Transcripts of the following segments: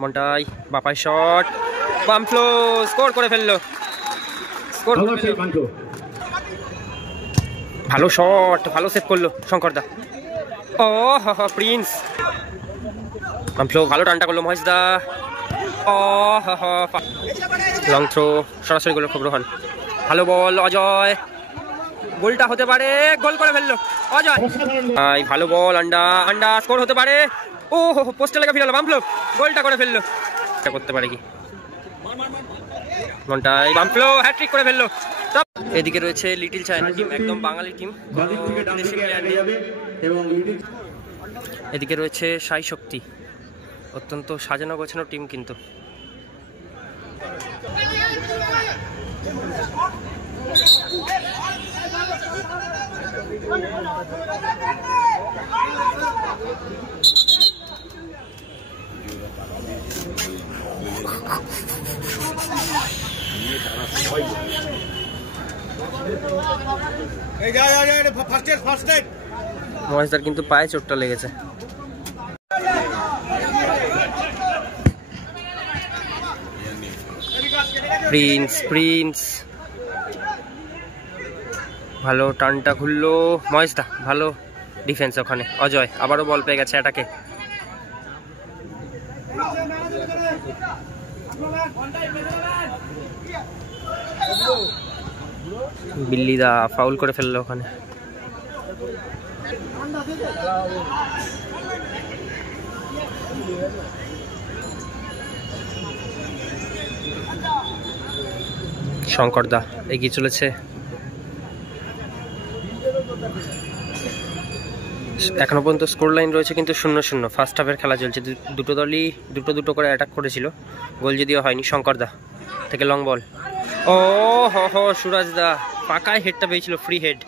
মন্টাই বাপাই shot, বামফ্লো score করে ফেললো। ভালো শট, ভালো সেভ করলো শঙ্করদা। ও হা প্রিন্স, বামফ্লো ভালো টানটা করলো মহেশদা। ও হা লং থ্রো, সরাসরি গোল রোহন। ভালো বল অজয়, গোলটা হতে পারে, গোল করে ফেললো অজয়। ভালো বল, আন্ডা স্কোর হতে পারে। ও পোস্টে লেগে ফিরলো, বামফ্লো গোলটা করে ফেললো। করতে পারে কি মন্টাই, বামফ্লো হ্যাট্রিক করে ফেললো। এদিকে রয়েছে লিটল চায়না টিম, একদম বাঙালি টিম। এদিকে রয়েছে সাই শক্তি, অত্যন্ত সাজানো গোছানো টিম কিন্তু। মহেশদার কিন্তু পায়ে চোটটা লেগেছে। প্রিন্স ভালো টানটা খুললো মহেশদা, ভালো ডিফেন্স ওখানে। অজয় আবারও বল পেয়ে গেছে অ্যাটাকে। বিল্লিদা ফাউল করে ফেললো ওখানে। শঙ্করদা এগিয়ে চলেছে। এখনো পর্যন্ত স্কোর লাইন রয়েছে কিন্তু 0-0। ফার্স্ট হাফের খেলা চলছে, দুটো দলই দুটো করে অ্যাটাক করেছিল, গোল যদিও হয়নি। শঙ্করদা থেকে লং বল, ও হো সুরাজদা পাকায় হেডটা পেয়েছিল, ফ্রি হেড,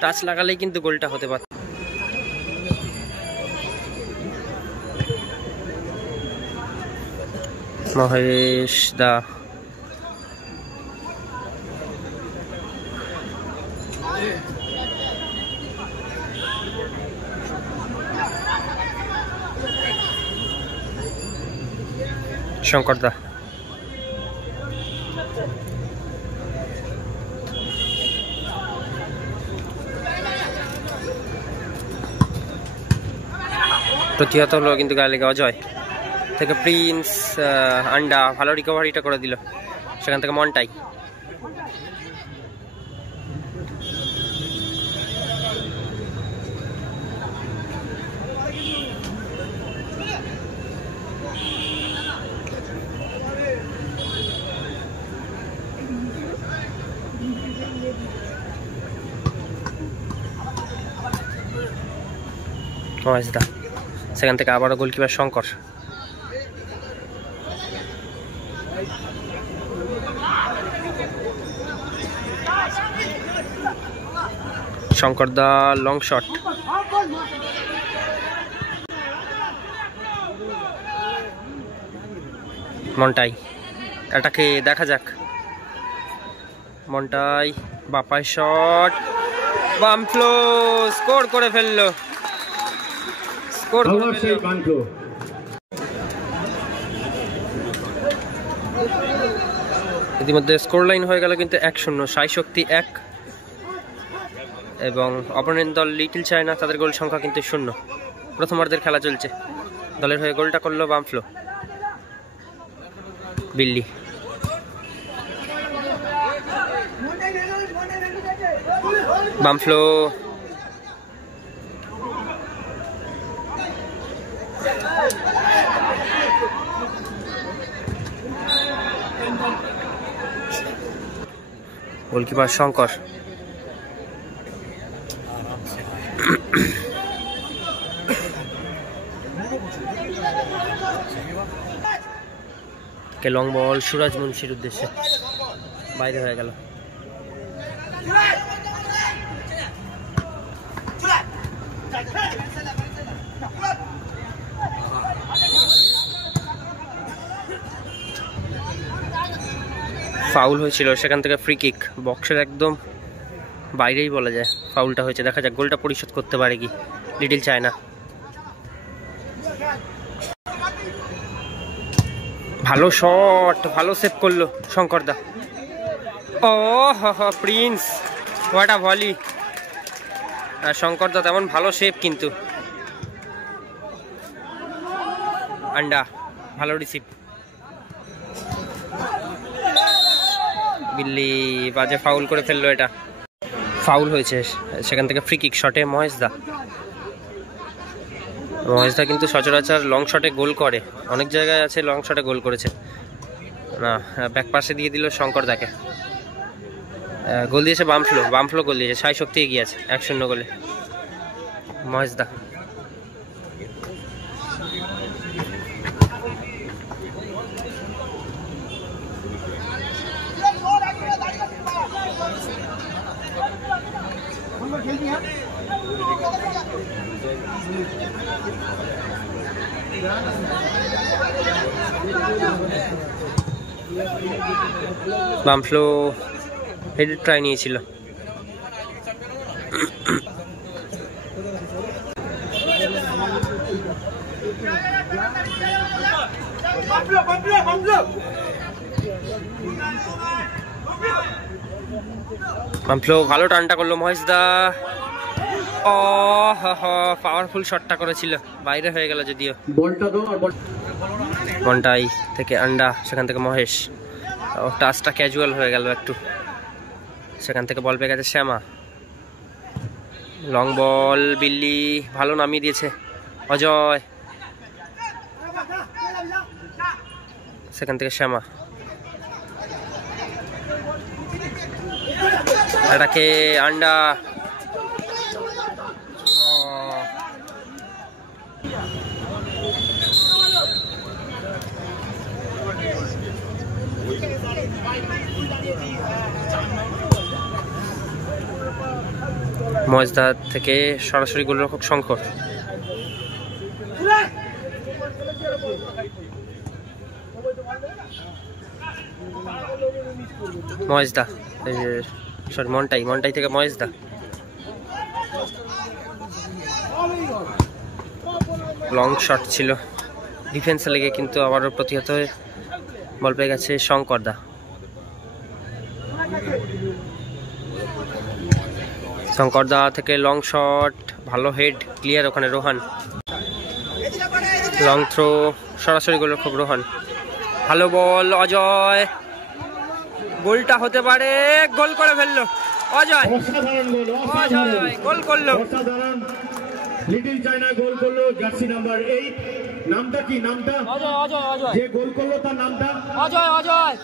টাচ লাগালেই কিন্তু গোলটা হতে পারত। মহেশ দা শঙ্করদা প্রতিহত হলো কিন্তু গায়ে লেগে। অজয় থেকে প্রিন্স, আন্ডা ভালো রিকভারিটা করে দিল, সেখান থেকে মন্টাই। মহেশদা, সেখান থেকে আবারও গোলকিপার শঙ্কর। শঙ্করদা লং শট, মন্টাই এটাকে দেখা যাক। মন্টাই বাপাই শট, বামফ্লো স্কোর করে ফেললো। ইতিমধ্যে স্কোর লাইন হয়ে গেল কিন্তু 1-0, সাই শক্তি 1 এবং অপোনেন্ট দল লিটল চায়না, তাদের গোল সংখ্যা কিন্তু 0। প্রথমার্ধের খেলা চলছে, দলের হয়ে গোলটা করলো বামফ্লো। বিল্লি বামফ্লো গোলকিপার শঙ্কর। লং বল সুরাজ মুন্সির উদ্দেশ্যে, বাইরে হয়ে গেল। ফাউল হয়েছিল, সেখান থেকে ফ্রি কিক, বক্সের একদম বাইরেই বলা যায় ফাউলটা হয়েছে। দেখা যাক গোলটা পরিশোধ করতে পারে কি লিটল চায়না। ভালো শট, ভালো সেভ করলো শঙ্কর দা। ও প্রিন্স, হোয়াট আ ভলি। আর শঙ্কর দা তেমন ভালো সেভ, কিন্তু আন্ডা ভালো রিসিভ। বিল্লি বাজে ফাউল করে ফেললো, এটা ফাউল হয়েছে। সেখান থেকে ফ্রি কিক শটে মহেশ দা কিন্তু সচরাচর লং শটে গোল করে, অনেক জায়গায় আছে লং শটে গোল করেছে না। ব্যাক পাশে দিয়ে দিল শঙ্কর দাকে। গোল দিয়েছে বামফ্লো গোল দিয়েছে, সাই শক্তি এগিয়ে আছে 1-0 গোলে মহেশ দা। বামফ্লো হেড ট্রাই নিয়েছিল। বামফ্লো ভালো টানটা করলো মহেশ দা। ও পাওয়ারফুল শটটা করেছিল, বাইরে হয়ে গেল যদিও। ঘন্টাই থেকে আন্ডা, সেখান থেকে মহেশ, টাচটা ক্যাজুয়াল হয়ে গেল একটু। সেখান থেকে বল পেয়ে গেছে শ্যামা, লং বল বিল্লি ভালো নামিয়ে দিয়েছে অজয়। সেখান থেকে শ্যামা, এটাকে আন্ডা। মজদা থেকে সরাসরি গোলরক্ষক শঙ্কর। মহেশদা, সরি মন্টাই থেকে মহেশদা। লং শট ছিল, ডিফেন্সে লেগে কিন্তু আবারও প্রতিহত হয়ে বল পেয়ে গেছে শঙ্কর দা। শঙ্কর দা থেকে লং শট, ভালো হেড ক্লিয়ার, ওখানে রোহান। লং থ্রো, সরাসরি গোলরক্ষক রোহান। ভালো বল অজয়, গোলটা হতে পারে, গোল করে ফেললো অজয়। গোল করলো লিটল চায়না, গোল করলো জার্সি নাম্বার 8। নামটা কি? নামটা অজয়। যে গোল করলো তার নামটা অজয়।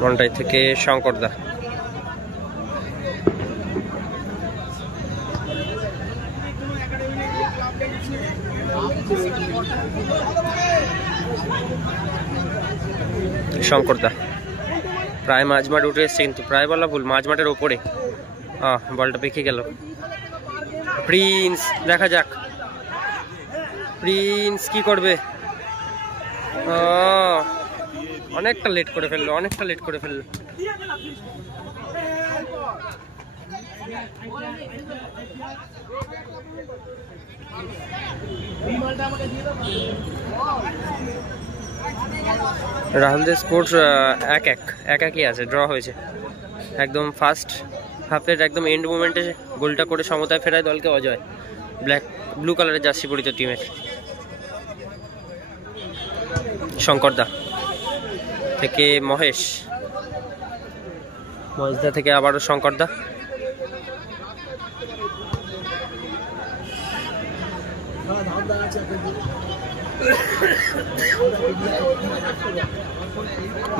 মন্টাই থেকে শঙ্কর দা। শঙ্কর দা প্রায় মাঝমাঠ উঠে এসছে, কিন্তু প্রায় বলা ভুল, মাঝমাঠের ওপরে বলটা পেকে গেল। প্রিন্স, দেখা যাক প্রিন্স কি করবে। অনেকটা লেট করে ফেললো। রাহুলদের স্কোর 1-1 আছে, ড্র হয়েছে। একদম ফার্স্ট হাফের একদম এন্ড মোমেন্টে গোলটা করে সমতায় ফেরায় দলকে অজয়, ব্লু কালারের জার্সি পরিত টিমের। শঙ্কর দা থেকে মহেশদা থেকে আবারও শঙ্কর দা।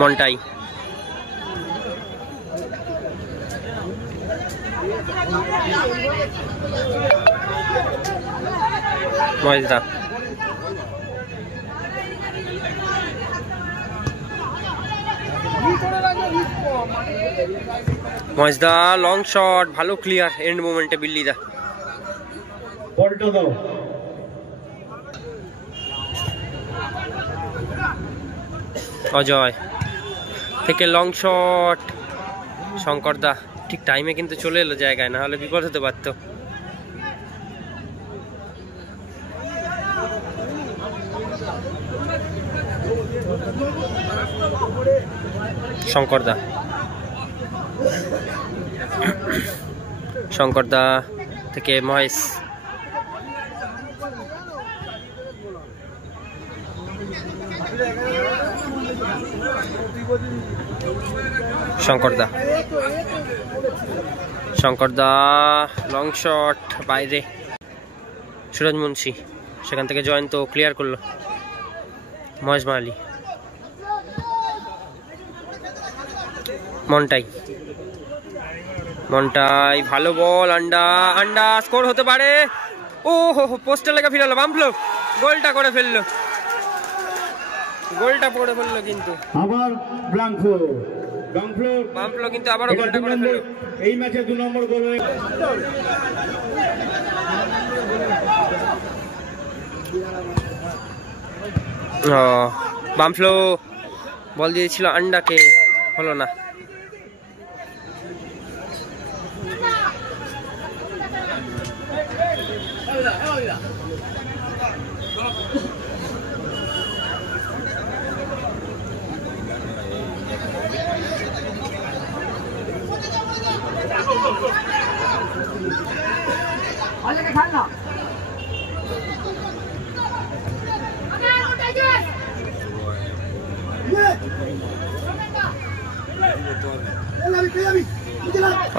মন্টাই, মহেশদা, মহেশদা লং শট, ভালো ক্লিয়ার এন্ড মোমেন্টে বিল্লিদা। বলটা দাও। অজয় থেকে লং শট, শঙ্করদা ঠিক টাইমে কিন্তু চলে এলো জায়গায়, না হলে বিপদ হতে পারত। শঙ্করদা, শঙ্করদা থেকে মহেশ, শঙ্করদা, শঙ্করদা লং শট বাইরে, সুরজ মুন্সি সেখান থেকে জয়ন্ত ক্লিয়ার করলো। মহেশ মাহালি, মন্টাই, মন্টাই ভালো বল, আন্ডা আন্ডা স্কোর হতে পারে। ও হো হো, পোস্টে লেগে ফিরালো, বাম্পলো গোলটা করে ফেললো, গোলটা পড়ে ফেললো কিন্তু আবার ব্লাঙ্কো, বাম্পলো কিন্তু আবারও গোলটা করে ফেললো। এই ম্যাচে 2 নম্বর গোল হয়ে বাম্পলো বল দিয়েছিল আন্ডাকে, হলো না।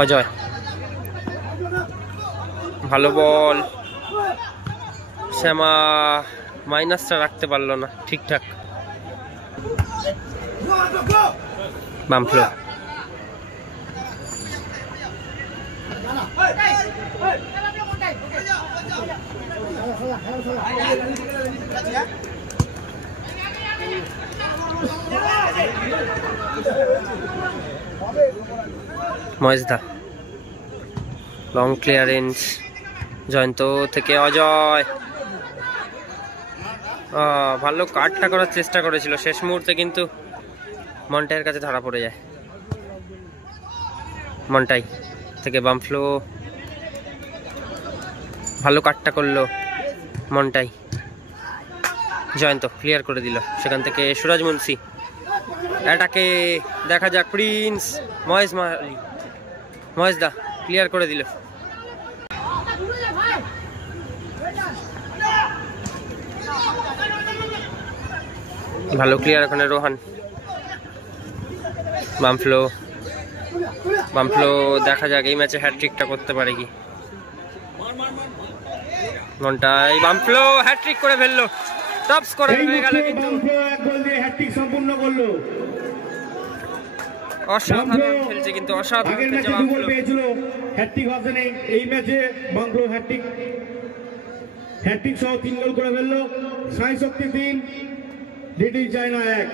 অজয় ভালো বল, শ্যামা মাইনাসটা রাখতে পারলো না ঠিকঠাক। বাম্পলো, মহেশদা লং ক্লিয়ারেন্স, জয়ন্ত থেকে অজয়, ভালো কাটটা করার চেষ্টা করেছিল শেষ মুহূর্তে, কিন্তু মন্টাইয়ের কাছে ধরা পড়ে যায়। মন্টাই থেকে বাম্পলো ভালো কাটটা করলো, মন্টাই, জয়ন্ত ক্লিয়ার করে দিল। সেখান থেকে সুরজ মুন্সি এটাকে দেখা যাক, প্রিন্স, মহেশ মাহালি, মহেশদা ক্লিয়ার করে দিল। ভালো ক্লিয়ার ওখানে রোহান। বাম্পলো, বাম্পলো দেখা যাক এই ম্যাচে হ্যাটট্রিকটা করতে পারে কি। মন্টাই, বাম্পলো হ্যাটট্রিক করে ফেললো, টপ স্কোর হয়ে গেল কিন্তু। এক গোল দিয়ে হ্যাটট্রিক সম্পূর্ণ করলো। অসাধারণ খেলছে কিন্তু, অসাধারণ আগের ম্যাচে 2 গোল পেয়েছিল, হ্যাটট্রিক হচ্ছে নেই। এই ম্যাচে বাম্পলো হ্যাটট্রিক সহ 3 গোল করে ফেললো। সাই শক্তি 3, লিটিল চায়না 1।